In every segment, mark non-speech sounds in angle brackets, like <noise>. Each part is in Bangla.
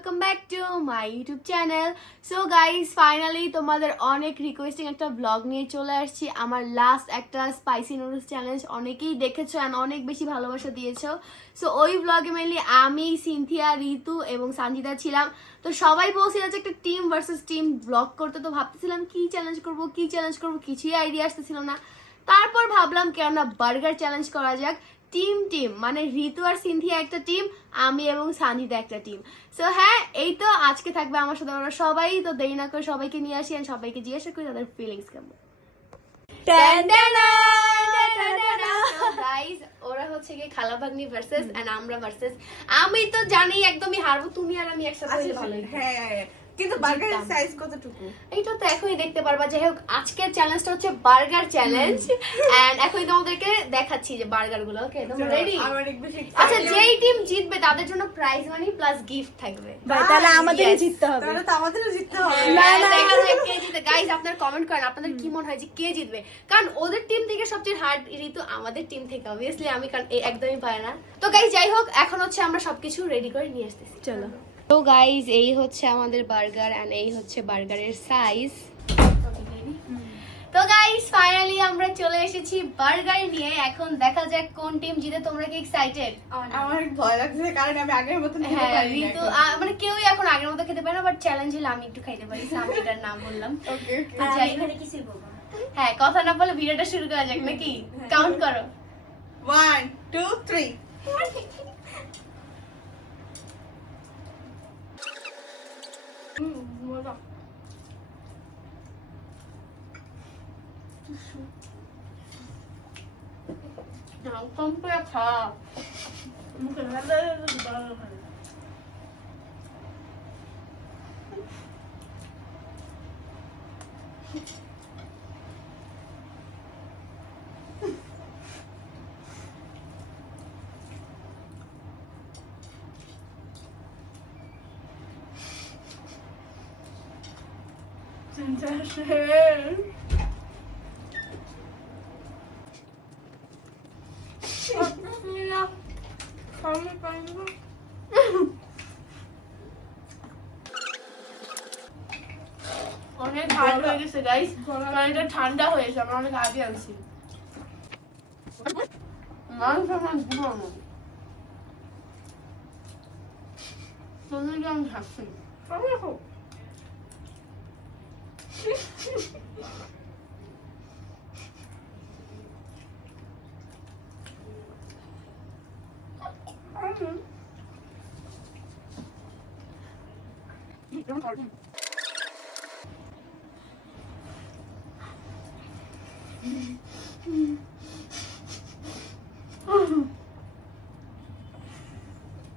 Welcome back to my YouTube channel so guys finally তোমাদের অনেক রিকোয়েস্টিং একটা ব্লগ নিয়ে চলে আসছি। আমার লাস্ট একটা স্পাইসি নুডলস চ্যালেঞ্জ অনেকেই দেখেছ অ্যান্ড অনেক বেশি ভালোবাসা দিয়েছ। সো ওই ব্লগে মেনলি আমি, সিনথিয়া, ঋতু এবং সঞ্জিতা ছিলাম। তো সবাই বলছিল যে একটা টিম ভার্সেস টিম ব্লগ করতে। তো ভাবতেছিলাম কি চ্যালেঞ্জ করব, কি চ্যালেঞ্জ করব, কিছুই আইডিয়া আসতেছিল না। তারপর ভাবলাম কেন না বার্গার চ্যালেঞ্জ করা যাক। টিম টিম মানে ঋতু আর সিনথিয়া একটা টিম আমি এবং সানজিদা একটা টিম সো হ্যাঁ এই তো আজকে থাকবে আমার সাথে ওরা সবাই তো দেরি না করে সবাইকে নিয়ে আসি আর সবাইকে জিজ্ঞাসা করি তাদের ফিলিংস কেমন। ওরা হচ্ছে কি খালা ভাগ্নি ভার্সেস এন্ড আমরা ভার্সেস আমি তো জানি একদমই হারবো তুমি আর আমি একসাথে ভালো হ্যাঁ কিন্তু বার্গারের সাইজ কতটুকু? এইটা তো এখনই দেখতে পারবা। যাই হোক আজকের চ্যালেঞ্জটা হচ্ছে বার্গার চ্যালেঞ্জ এন্ড এখনই তোমাদেরকে দেখাচ্ছি যে বার্গারগুলো। ওকে তোমরা রেডি আচ্ছা যেই টিম জিতবে তাদের জন্য প্রাইজ মানি প্লাস গিফট থাকবে। ভাই তাহলে জিততে হবে। তাহলে তো আমাদেরও জিততে হবে। না, না। দেখা যাক কে জিতে গাইস আপনারা কমেন্ট করেন আপনাদের কি মনে হয় যে কে জিতবে? কারণ ওদের টিম থেকে সবচেয়ে হার্ড ঋতু আমাদের টিম থেকে অবভিয়াসলি আমি কারণ এই একদমই পারে না। তো গাইস যাই হোক এখন হচ্ছে আমরা সবকিছু রেডি করে নিয়ে আসতেছি। চলো। তো গাইস এই হচ্ছে আমাদের বার্গার এন্ড এই হচ্ছে বার্গারের সাইজ তো গাইজ ফাইনালি আমরা চলে এসেছি বার্গার নিয়ে। এখন দেখা যাক কোন টিম জিতে। তোমরা কি এক্সাইটেড আমার ভয় লাগছে কারণ আমি আগের খেতে হ্যাঁ এখন। আ- মানে কেউই এখন আগের মতো খেতে পারে না বাট চ্যালেঞ্জ হলে আমি একটু খাইতে পারি। আমি এটার নাম বললাম। <laughs> Okay, okay. তো যাই হোক। হ্যাঁ কথা না বলে ভিডিওটা শুরু করা যাক নাকি? কাউন্ট করো। 음 맞아. 야, 펌프야 가. 이렇게 날라다니지 말아. Thank. করে খাওয়া অনেক হার্ড হয়ে গেছে গাইস এটা ঠান্ডা হয়েছে আমরা অনেক আগে আনছি। মাংস আমার দিব না তোদেরকে আমি খাচ্ছি সবাই হোক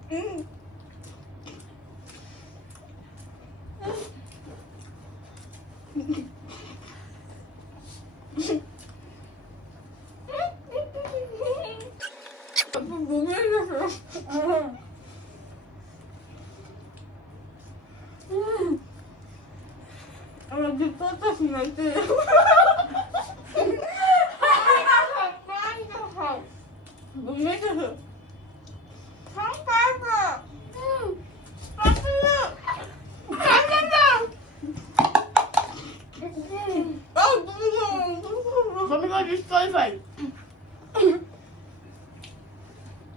ঘুমিয়ে আমার কথা শুনাইতে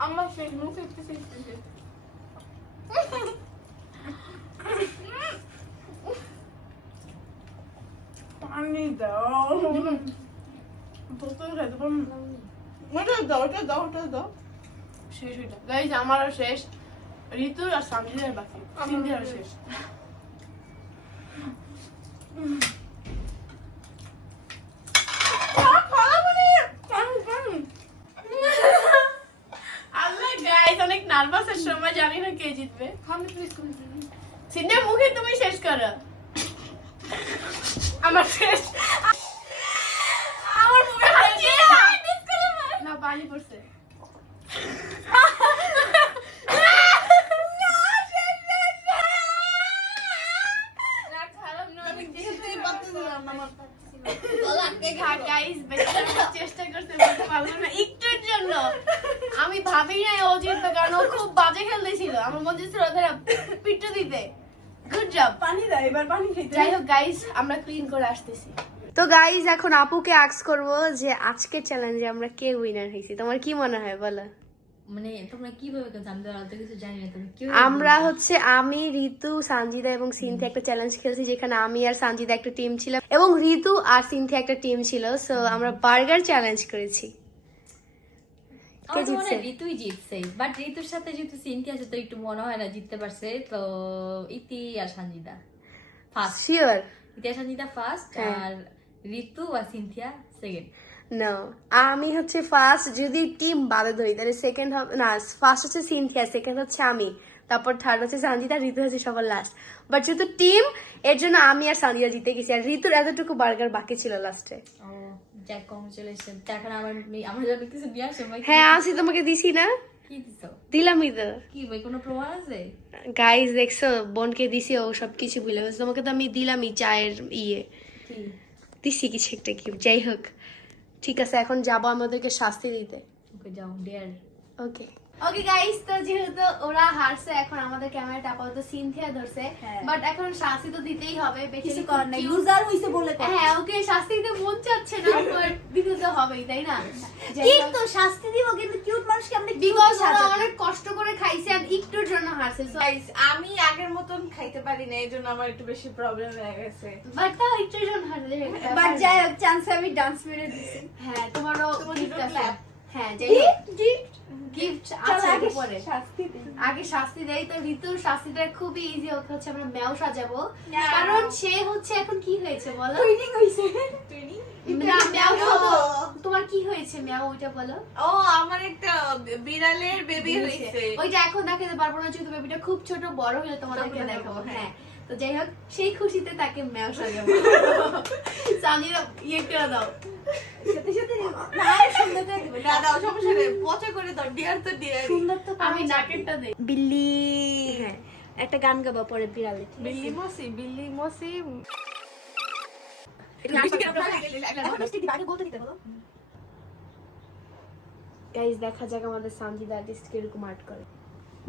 I'm not saying no 50 50. আমি দাও ওটা দাও দাও দাও শেষ শেষ ঋতুর আর সামজিদের বাকি সিন্ধির শেষ অনেক নার্ভাস এর সময় জানি না কে জিতবে। মুখে তুমি শেষ করো। আমার শেষ আমার মুখে হাসি না পানি পড়ছে। আমি <laughs> ভাবি নাই ও জিতবে কারণ ও খুব বাজে খেলতেছিল। আমার মনে হচ্ছিল ধরো পিঠটা দিতে। গুড জব পানি দাও এবার পানি খেতে যাই হোক গাইস আমরা ক্লিন করে আসতেছি। তো গাইস এখন আপুকে আক্স করব যে আজকের চ্যালেঞ্জে আমরা কে উইনার হয়েছি? তোমার কি মনে হয় বলো? মানে তোমরা কীভাবে জানতে পারো? তো কিছু জানি না তুমি আমরা হচ্ছে আমি ঋতু সানজিদা এবং সিনথি একটা চ্যালেঞ্জ খেলছি যেখানে আমি আর সানজিদা একটা টিম ছিল এবং ঋতু আর সিনথি একটা টিম ছিল সো আমরা বার্গার চ্যালেঞ্জ করেছি। জিতছে? ঋতুই জিতছে। বাট ঋতুর সাথে যেহেতু সিনথিয়া আছে তো একটু মনে হয় না জিততে পারছে। তো ইতি আর সঞ্জিতা ফার্স্ট শিওর ইতি আর সঞ্জিতা ফার্স্ট হ্যাঁ। আর ঋতু আর সিনথিয়া সেকেন্ড না আমি হচ্ছে ফার্স্ট যদি টিম বাদে ধরি তাহলে সেকেন্ড হবে না ফার্স্ট হচ্ছে সিনথিয়া সেকেন্ড হচ্ছে আমি। তারপর থার্ড হচ্ছে সানজিদা ঋতু হচ্ছে সবার লাস্ট বাট যেহেতু টিম এর জন্য আমি আর সানজিদা জিতে গেছি। আর ঋতুর এতটুকু বার্গার বাকি ছিল লাস্টে ও জ্যাক কংগ্রেচুলেশন এখন আমার আমার জন্য কিছু নিয়ে আসো হ্যাঁ আসি তোমাকে দিছি না? কি দিছো? দিলামই তো। কি ভাই কোনো প্রমাণ আছে? গাইস দেখছ বোনকে দিছি ও সব কিছু ভুলে গেছে। তোমাকে তো আমি দিলামই চায়ের ইয়ে। দিছি কিছু একটা গিফট যাই হোক। ঠিক আছে এখন যাব আমাদেরকে শাস্তি দিতে। ওকে যাও ডিয়ার ওকে ওকে গাইস তো যেহেতু ওরা হারছে এখন আমাদের ক্যামেরাটা আপাতত সিনথিয়া ধরছে হ্যাঁ। বাট এখন শাস্তি তো দিতেই হবে কিছু বেচারি কর খুব নাই cute। হইছে বলে। হ্যাঁ ওকে শাস্তি দিতে মন চাচ্ছে না <laughs> বাট দিতে তো হবেই তাই না? কিন্তু শাস্তি দিব কিন্তু কিউট মানুষকে আপনি বিকজ ওরা অনেক কষ্ট করে খাইছে আর একটুর জন্য হারছে Guys, আমি আগের মতন খাইতে পারি না এই জন্য আমার একটু বেশি প্রবলেম হয়ে গেছে। বাট তাও একটুর জন্য হারছে বাট <laughs> যাই হোক চান্সে আমি ডান্স মেরে দিছি। হ্যাঁ তোমারও তোমার। হ্যাঁ যাই হোক। গিফট গিফট আছে উপরে। আগে শাস্তি দেয় তো ঋতুর শাস্তিটা খুবই ইজি ওকে হচ্ছে আমরা ম্যাও সাজাবো। কারণ সে হচ্ছে এখন কি হয়েছে বলো? টুইনিং হইছে। টুইনিং না ম্যাও তোমার কি হয়েছে ম্যাও ওইটা বলো? ও আমার একটা বিড়ালের বেবি হইছে ওইটা এখন দেখাতে পারব না যেহেতু বেবিটা খুব ছোট বড় হলে তোমাদেরকে দেখাবো দেখাবো, হ্যাঁ। তো যাই হোক সেই খুশিতে তাকে ম্যাও সাজাবো। সানিরা ইয়ে করে দাও। আমি বিল্লি একটা গান গাবো পরে বিড়ালে। বিল্লি মসি বিল্লি মসি। দেখা যাক আমাদের সানজিদা আর্টিস্ট কীরকম আর্ট করে।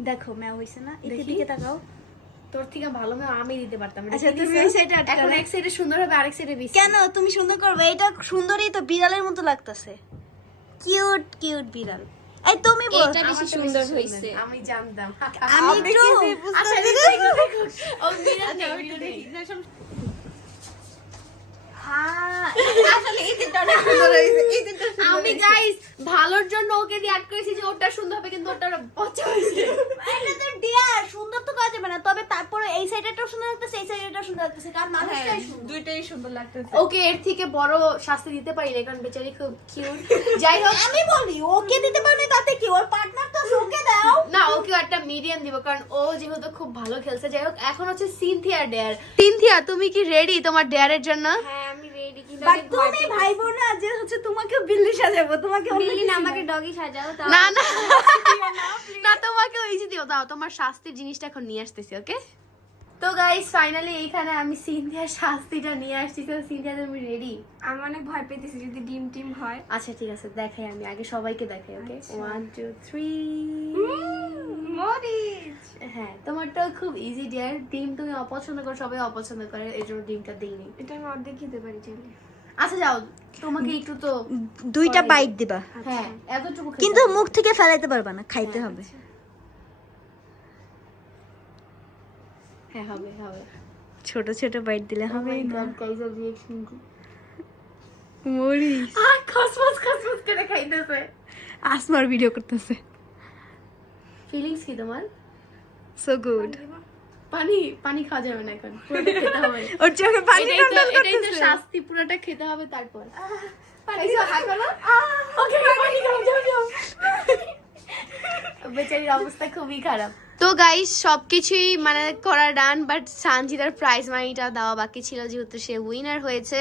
দেখো ম্যাও হইছে না? এদিকে তাকাও। তোর থেকে ভালো মেয়ে আমি দিতে পারতাম। আচ্ছা, তুমি? ওই side এখন এক সাইডে সুন্দর হবে আরেক সাইডে বেশি। কেন? তুমি সুন্দর করবে। এটা সুন্দরই তো বিড়ালের মতো লাগতেছে। কিউট কিউট বিড়াল। এই তুমি বল। এটা বেশি সুন্দর হইছে। আমি জানতাম। আমি একটু আচ্ছা, দেখো, দেখো। ও বিড়াল নেই, বিড়াল নেই। হ্যাঁ আসলে এই দিনটা অনেক সুন্দর হয়েছে এই দিনটা আমি গাইস ভালোর জন্য ওকে দিয়ে আর্ট করেছি যে ওটা সুন্দর হবে কিন্তু ওটা পচা হয়েছে। এটা তো ডিয়ার সুন্দর তো করা যাবে না তবে তারপরে এই সাইডটাও সুন্দর লাগতেছে এই সাইডটাও সুন্দর লাগতেছে কারণ মানুষটাই সুন্দর। দুইটাই সুন্দর লাগতেছে। ওকে এর থেকে বড় শাস্তি দিতে পারি না কারণ বেচারি খুব কিউট যাই হোক। আমি বলি ওকে দিতে পারবে তাতে কি? ওর পার্টনার তো ওকে দাও। না ওকে একটা মিডিয়াম দিব কারণ ও যেহেতু খুব ভালো খেলছে। যাই হোক এখন হচ্ছে সিনথিয়া ডেয়ার সিনথিয়া তুমি কি রেডি তোমার ডেয়ারের জন্য? হ্যাঁ আমি রেডি কিন্তু তুমি ভাইবো না যে হচ্ছে তোমাকে বিল্লি সাজাবো তোমাকে বিল্লি না। আমাকে ডগি সাজাও তাও না না। <laughs> না তোমাকে ওই যে দিও দাও তোমার শাস্তির জিনিসটা এখন নিয়ে আসতেছি ওকে? তো গাইস ফাইনালি এইখানে আমি সিনথিয়ার শাস্তিটা নিয়ে আসছি তো সিনথিয়া তুমি রেডি আমি অনেক ভয় পেতেছি যদি ডিম টিম হয়। আচ্ছা ঠিক আছে দেখাই আমি আগে সবাইকে দেখাই ওকে। ওয়ান টু থ্রি মরিচ হ্যাঁ তোমারটা খুব ইজি ডিয়ার ডিম তুমি অপছন্দ করো সবাই অপছন্দ করে এই জন্য ডিমটা দিইনি। এটা আমি অর্ধেক খেতে পারি চাইলে। আচ্ছা যাও তোমাকে একটু তো দুইটা বাইট দিবা। হ্যাঁ এতটুকু কিন্তু হবে। মুখ থেকে ফেলাইতে পারবা না খাইতে হবে। হ্যাঁ হবে হবে। ছোট ছোট বাইট দিলে হবে Oh কি? মরিস আহ, খসখস খসখস করে খাইতেছে। আসমার ভিডিও করতেছে। ফিলিংস কি তোমার? সো গুড পানি পানি খাওয়া যাবে না এখন পুরোটা খেতে হবে <laughs> ওর চোখে পানি তো control এটাই তো শাস্তি পুরোটা খেতে হবে তারপর খাইছো? হাই করো। Okay, পানি খাও, যাও, যাও। বেচারির অবস্থা খুবই খারাপ তো গাইস সবকিছুই মানে করা ডান বাট সানজিদার প্রাইজ মানিটা দেওয়া বাকি ছিল যেহেতু সে উইনার হয়েছে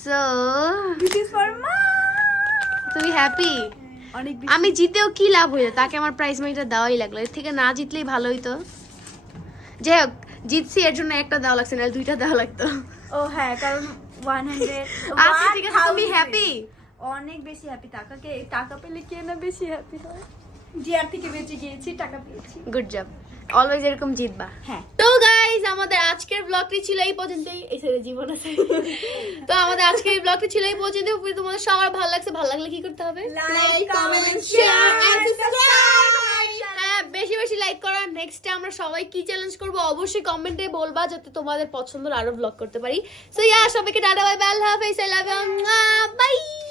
সো। তুমি হ্যাপি আমি জিতেও কি লাভ হইল? তাকে আমার প্রাইজ মানিটা দেওয়াই লাগল। এর থেকে না জিতলেই ভালো হইতো। যাই হোক জিতছি এর জন্য একটা দেওয়া লাগছে না দুইটা দেওয়া লাগতো। ও হ্যাঁ কারণ 100 আচ্ছা ঠিক আছে তুমি হ্যাপি অনেক বেশি হ্যাপি টাকাকে টাকা পেলে কে না বেশি হ্যাপি হয়? জিয়ার থেকে বেঁচে গিয়েছি টাকা পেয়েছি। গুড জব অলওয়েজ এরকম জিতবা। হ্যাঁ। তো গাইজ আমাদের আজকের ব্লগটি ছিল এই পর্যন্তই। এই জীবন আছে। <laughs> তো আমাদের আজকের এই ব্লগটি ছিল এই পর্যন্ত তোমাদের সবার ভালো লাগছে ভালো লাগলে কি করতে হবে? লাইক কমেন্ট হ্যাঁ বেশি বেশি লাইক করা। নেক্সটে আমরা সবাই কি চ্যালেঞ্জ করব অবশ্যই কমেন্টে বলবা যাতে তোমাদের পছন্দের আরও ব্লগ করতে পারি। সো ইয়া সবাইকে টাটা বাই বাই আল্লাহ হাফেজ আই লাভ ইউ বাই